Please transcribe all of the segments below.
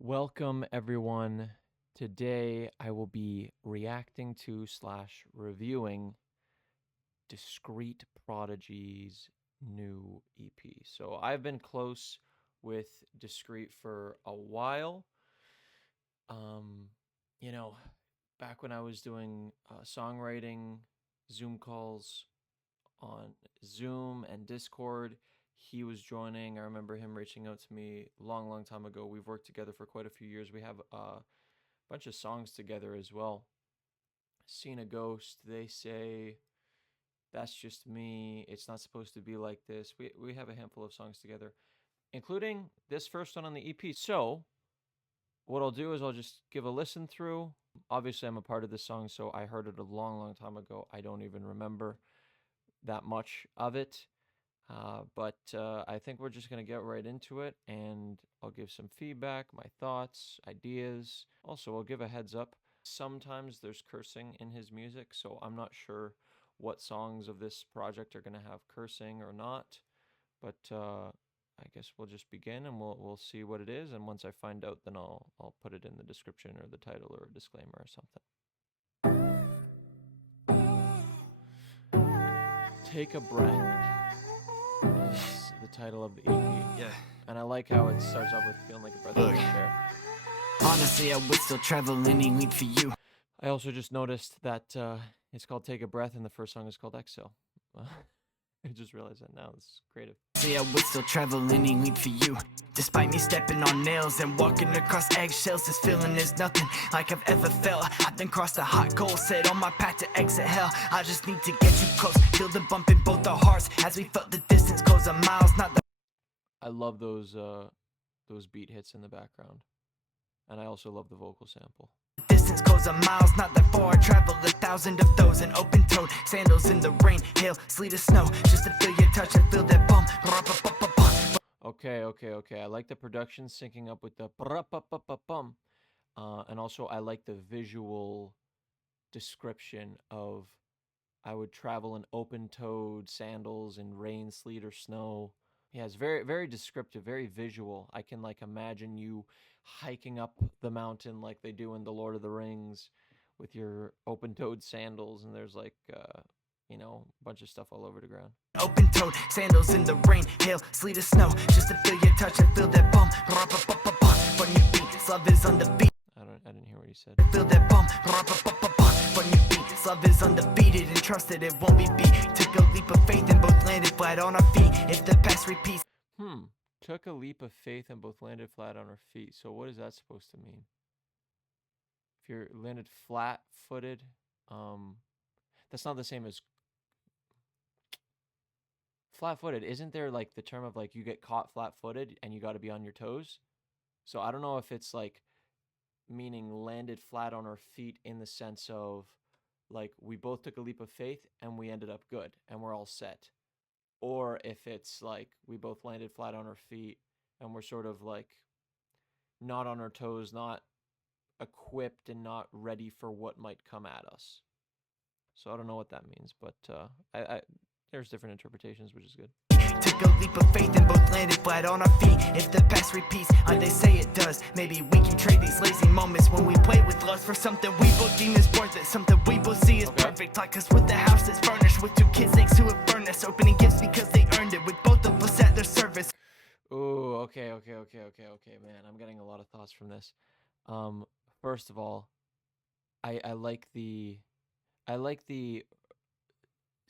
Welcome, everyone. Today I will be reacting to slash reviewing Discreet Prodigy's new EP. So I've been close with Discreet for a while. Um, you know, back when I was doing songwriting Zoom calls on Zoom and Discord, he was joining. I remember him reaching out to me long time ago. We've worked together for quite a few years. We have a bunch of songs together as well. Seen a Ghost, They Say, That's Just Me, It's Not Supposed to Be Like This. We have a handful of songs together, including this first one on the EP. So what I'll do is I'll just give a listen through. Obviously, I'm a part of this song, so I heard it a long time ago. I don't even remember that much of it. But I think we're just going to get right into it, and I'll give some feedback, my thoughts, ideas. Also, I'll give a heads up. Sometimes there's cursing in his music, so I'm not sure what songs of this project are going to have cursing or not. But I guess we'll just begin, and we'll see what it is. And once I find out, then I'll put it in the description or the title or a disclaimer or something. Take a Breath is the title of the EP. Yeah. And I like how it starts off with feeling like a breath of fresh air. Honestly, I would still travel any length for you. I also just noticed that it's called Take a Breath and the first song is called Exhale. I just realized that now. This is creative. Say I would still travel any length for you. Despite me stepping on nails and walking across eggshells, this feeling is nothing like I've ever felt. I've been crossed a hot goal, set on my path to exit hell. I just need to get you close, feel the bump in both our hearts as we felt the distance goes a miles, not the... I love those beat hits in the background. And I also love the vocal sample. Distance goes a miles, not that far. Traveled 1,000 of those in open-toed sandals in the rain, hail, sleet, or snow, just to feel your touch and feel that bump. Okay. I like the production syncing up with the bum. And also I like the visual description of I would travel in open-toed sandals in rain, sleet, or snow. Yeah, it's very descriptive, very visual. I can like imagine you hiking up the mountain like they do in The Lord of the Rings with your open-toed sandals, and there's like a bunch of stuff all over the ground. Open-toed sandals in the rain, hail, sleet, or snow, just to feel your touch and feel that bump. When you beat, love is on the beat. I didn't hear what you said. Feel that bump. When you beat, love is undefeated, and trust that it won't be beat. Took a leap of faith and both landed flat on our feet. If the past repeats. Took a leap of faith and both landed flat on our feet. So what is that supposed to mean? If you're landed flat-footed, that's not the same as flat-footed. Isn't there like the term of like you get caught flat-footed and you got to be on your toes? So I don't know if it's like meaning landed flat on our feet in the sense of like we both took a leap of faith and we ended up good and we're all set. Or if it's like we both landed flat on our feet and we're sort of like not on our toes, not equipped and not ready for what might come at us. So I don't know what that means, but there's different interpretations, which is good. Took a leap of faith and both landed flat on our feet. If the past repeats, like they say it does, maybe we can trade these lazy moments when we play with lust for something we both deem is worth it, something we both see is perfect. Like us with the house that's furnished with 2 kids next to a furnace, opening gifts because they earned it, with both of us at their service. Ooh, okay, man. I'm getting a lot of thoughts from this. First of all, I like the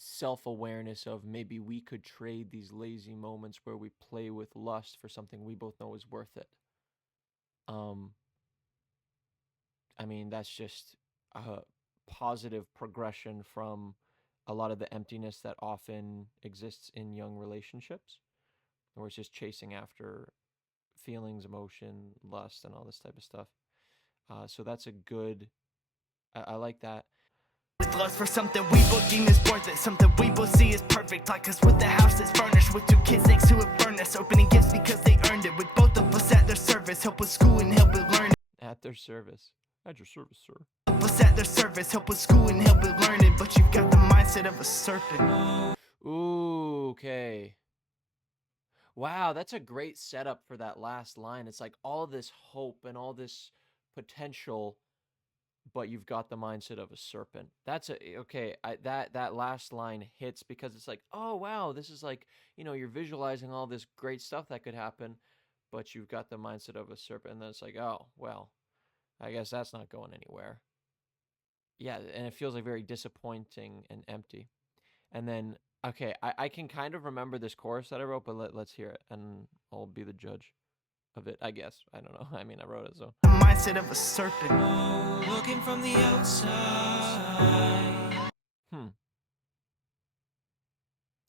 self-awareness of maybe we could trade these lazy moments where we play with lust for something we both know is worth it. I mean, that's just a positive progression from a lot of the emptiness that often exists in young relationships, where it's just chasing after feelings, emotion, lust, and all this type of stuff. So that's a good, I like that. With lust for something we both deem is worth it, something we both see is perfect. Like us with the house that's furnished with 2 kids next to a furnace, opening gifts because they earned it, with both of us at their service, help with school and help with learning. At their service. At your service, sir. Help us at their service, help with school and help with learning, but you've got the mindset of a serpent. Ooh, okay. Wow, that's a great setup for that last line. It's like all this hope and all this potential, but you've got the mindset of a serpent. That's okay. That last line hits because it's like, oh wow, this is like, you're visualizing all this great stuff that could happen, but you've got the mindset of a serpent, and then it's like, oh well, I guess that's not going anywhere. Yeah, and it feels like very disappointing and empty. And then, okay, I can kind of remember this chorus that I wrote, but let's hear it, and I'll be the judge of it, I guess. I don't know. I mean, I wrote it, so. The mindset of a serpent. Looking from the outside.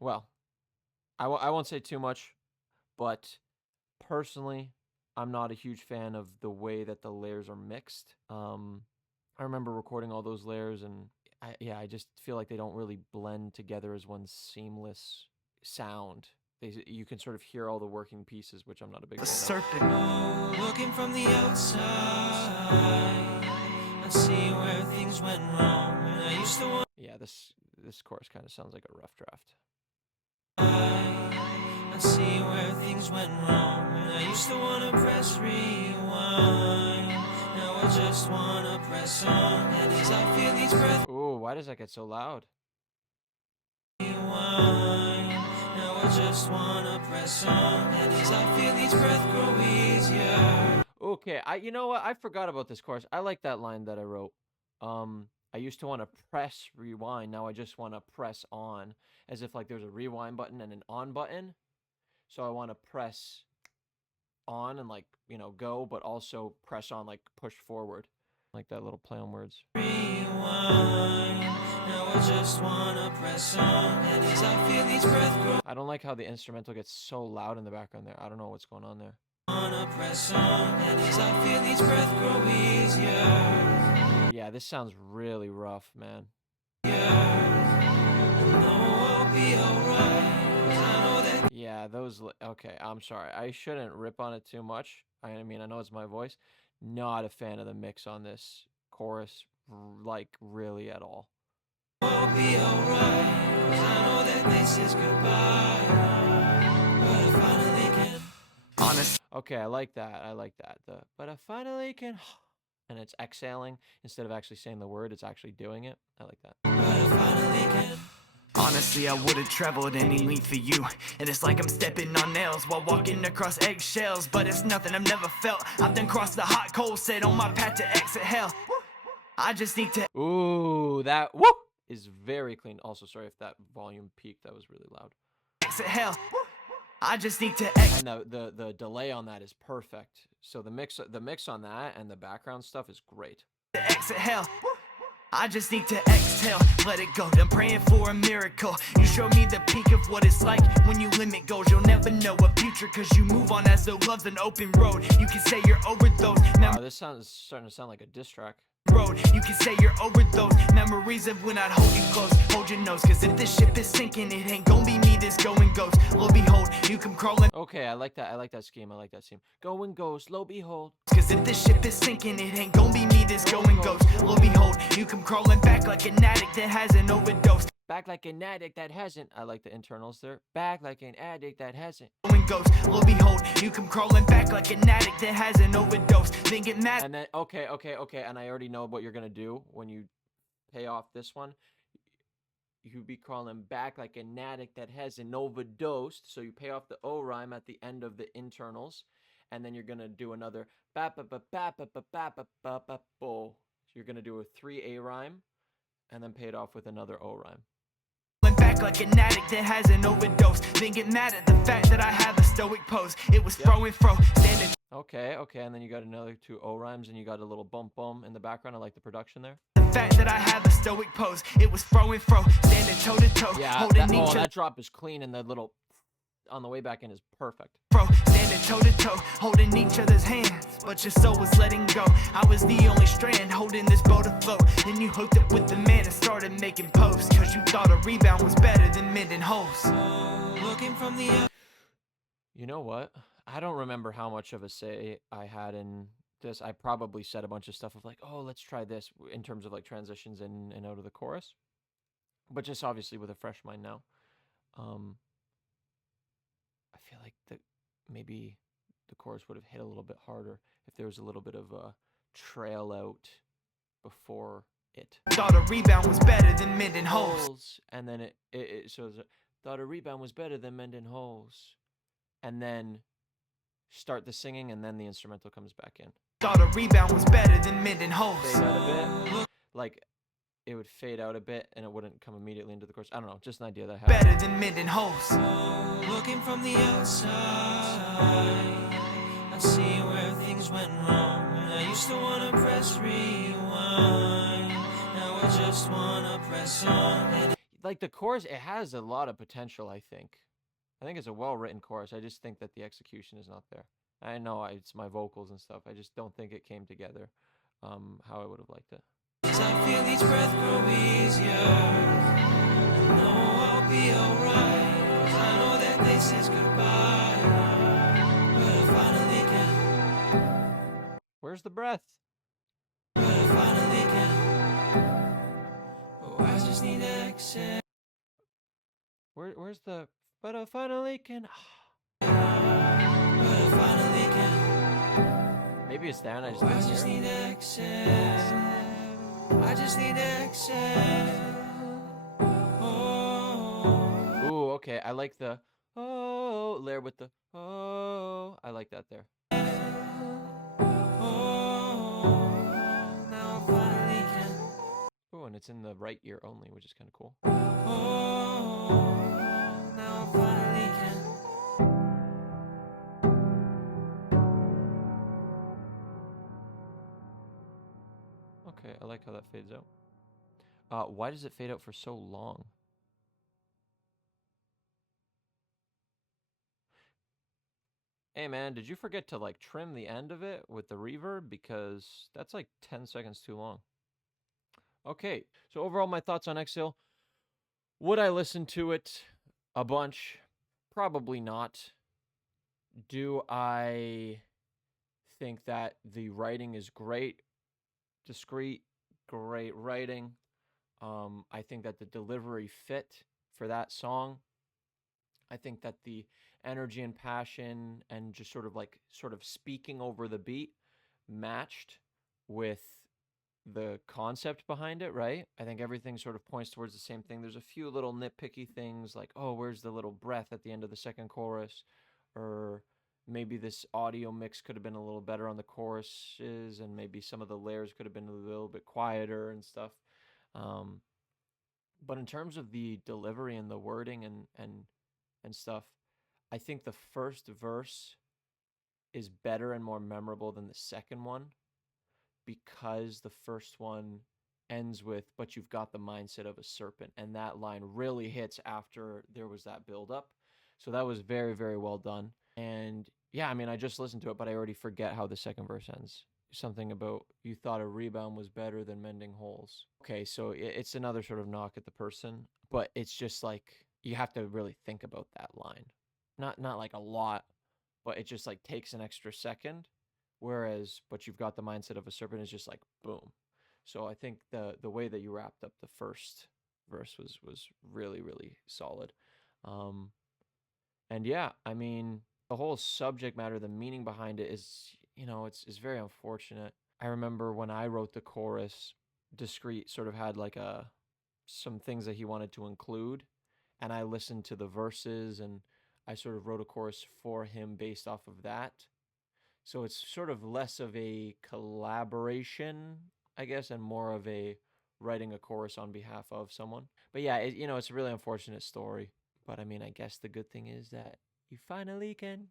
Well, I won't say too much, but personally, I'm not a huge fan of the way that the layers are mixed. I remember recording all those layers, and I just feel like they don't really blend together as one seamless sound. You can sort of hear all the working pieces, which I'm not a big fan of. Serpent. Looking from the outside, I see where things went wrong. I used to want. Yeah, this chorus kind of sounds like a rough draft. I see where things went wrong. I used to want to press rewind. Now I just want to press on. And as I feel these breaths. Ooh, why does that get so loud? Now I just want to press on. And as I feel these breaths grow easier. Okay, you know what? I forgot about this chorus. I like that line that I wrote. I used to want to press rewind. Now I just want to press on, as if like there's a rewind button and an on button. So I want to press on and like, go, but also press on, like push forward. Like that little play on words. Rewind. Now I just want to press on. And as I feel these breaths grow. I don't like how the instrumental gets so loud in the background there. I don't know what's going on there. Wanna press on, and as I feel these breaths grow easier. Yeah, this sounds really rough, man. Yeah, okay, I'm sorry. I shouldn't rip on it too much. I mean, I know it's my voice. Not a fan of the mix on this chorus, like, really at all. I'll be alright, I know that this is goodbye, but I finally can. Honest. Okay, I like that. But I finally can. And it's exhaling instead of actually saying the word. It's actually doing it. I like that. But I finally can. Honestly, I would have traveled any length for you. And it's like I'm stepping on nails while walking across eggshells. But it's nothing I've never felt. I've done crossed the hot cold, set on my path to exit hell. I just need to. Ooh, that whoop is very clean. Also, sorry if that volume peaked. That was really loud. Exit hell. I just need to. And the delay on that is perfect. So the mix on that and the background stuff is great. Exit hell. I just need to exhale, let it go. I'm praying for a miracle. You show me the peak of what it's like when you limit goals. You'll never know a future, cause you move on as though love's an open road. You can say you're over those. Wow, this is starting to sound like a diss track. Road. You can say you're over those memories of when I'd hold you close, hold your nose. Cause if this ship is sinking, it ain't gonna be me this going goes. Lo behold, you come crawling. Okay, I like that scheme. Go and go, slow behold. Cause if this ship is sinking, it ain't gonna be me this going goes. Lo behold, you come crawling back like an addict that has an overdose. Back like an addict that hasn't. I like the internals there. Back like an addict that hasn't. Goes, lo behold, you come crawling back like an addict that has an overdose. Then get mad. And then okay. And I already know what you're gonna do when you pay off this one. You be crawling back like an addict that has an overdosed. So you pay off the O rhyme at the end of the internals, and then you're gonna do another ba ba ba ba ba ba ba ba ba ba bo. So you're gonna do a 3 A rhyme, and then pay it off with another O rhyme. Back like an addict that has an overdose. Then get mad at the fact that I have a stoic pose. It was fro and fro, standing. Okay, and then you got another 2 O rhymes, and you got a little bump in the background. I like the production there. The fact that I have a stoic pose. It was fro and fro, standing toe to toe. Yeah, that drop is clean, and the little on the way back in is perfect. Bro, standing toe to toe, holding each other's hands, but your soul was letting go. I was the only strand holding this boat afloat. Then you hooked up with the man and started making posts, cause you thought a rebound was better than mending holes. Looking from the. You know what? I don't remember how much of a say I had in this. I probably said a bunch of stuff of like, oh, let's try this in terms of like transitions in and out of the chorus, but just obviously with a fresh mind now. I feel like maybe the chorus would have hit a little bit harder if there was a little bit of a trail out before it. Thought a rebound was better than mending holes. Holes, and then thought a rebound was better than mending holes, and then start the singing, and then the instrumental comes back in. Thought a rebound was better than mending holes. Fade out a bit, like it would fade out a bit, and it wouldn't come immediately into the chorus. I don't know, just an idea that I had. Better than mending holes. Looking from the outside, I see where things went wrong. I used to wanna press rewind, now I just wanna press on. Like the chorus, it has a lot of potential, I think. I think it's a well-written chorus. I just think that the execution is not there. I know it's my vocals and stuff. I just don't think it came together how I would have liked it. As I feel each breath grow easier, I know I'll be alright. 'Cause I know that this is goodbye, but I finally can. Where's the breath? But I finally can. Oh, I just need access. Where's the? But I finally can. But I finally can. Maybe it's there and I just Oh, I didn't just hear it. need access. I just need access. Oh. Ooh, okay. I like the oh layer with the oh. I like that there. Now I finally can. Ooh, and it's in the right ear only, which is kind of cool. Now I finally can. Okay, I like how that fades out. Why does it fade out for so long? Hey man, did you forget to like trim the end of it with the reverb? Because that's like 10 seconds too long. Okay, so overall my thoughts on Exhale. Would I listen to it a bunch? Probably not. Do I think that the writing is great? Discreet, great writing. I think that the delivery fit for that song. I think that the energy and passion and just sort of speaking over the beat matched with the concept behind it, right? I think everything sort of points towards the same thing. There's a few little nitpicky things like, oh, where's the little breath at the end of the second chorus? Or maybe this audio mix could have been a little better on the choruses, and maybe some of the layers could have been a little bit quieter and stuff. But in terms of the delivery and the wording and stuff, I think the first verse is better and more memorable than the second one, because the first one ends with, but you've got the mindset of a serpent. And that line really hits after there was that buildup. So that was very, very well done. And yeah, I mean, I just listened to it, but I already forget how the second verse ends. Something about you thought a rebound was better than mending holes. Okay, so it's another sort of knock at the person, but it's just like you have to really think about that line. Not like a lot, but it just like takes an extra second. Whereas, but you've got the mindset of a serpent is just like boom. So I think the way that you wrapped up the first verse was really, really solid. And yeah, I mean, the whole subject matter, the meaning behind it is, it's very unfortunate. I remember when I wrote the chorus, Discreet sort of had like some things that he wanted to include, and I listened to the verses and I sort of wrote a chorus for him based off of that. So it's sort of less of a collaboration, I guess, and more of a writing a chorus on behalf of someone. But yeah, it's a really unfortunate story. But I mean, I guess the good thing is that you finally can.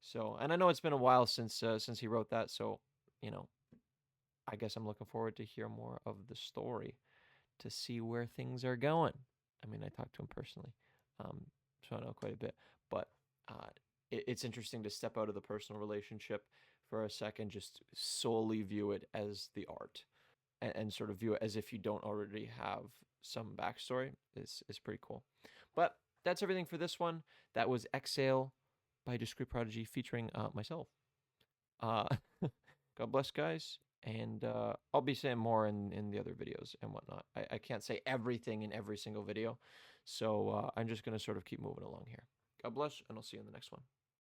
So, and I know it's been a while since he wrote that. So, I guess I'm looking forward to hear more of the story, to see where things are going. I mean, I talked to him personally, so I know quite a bit. But it's interesting to step out of the personal relationship for a second, just solely view it as the art, and sort of view it as if you don't already have some backstory. Is pretty cool. But that's everything for this one. That was Exhale by Discreet Prodigy featuring myself. God bless, guys. And I'll be saying more in the other videos and whatnot. I can't say everything in every single video. So I'm just going to sort of keep moving along here. God bless, and I'll see you in the next one.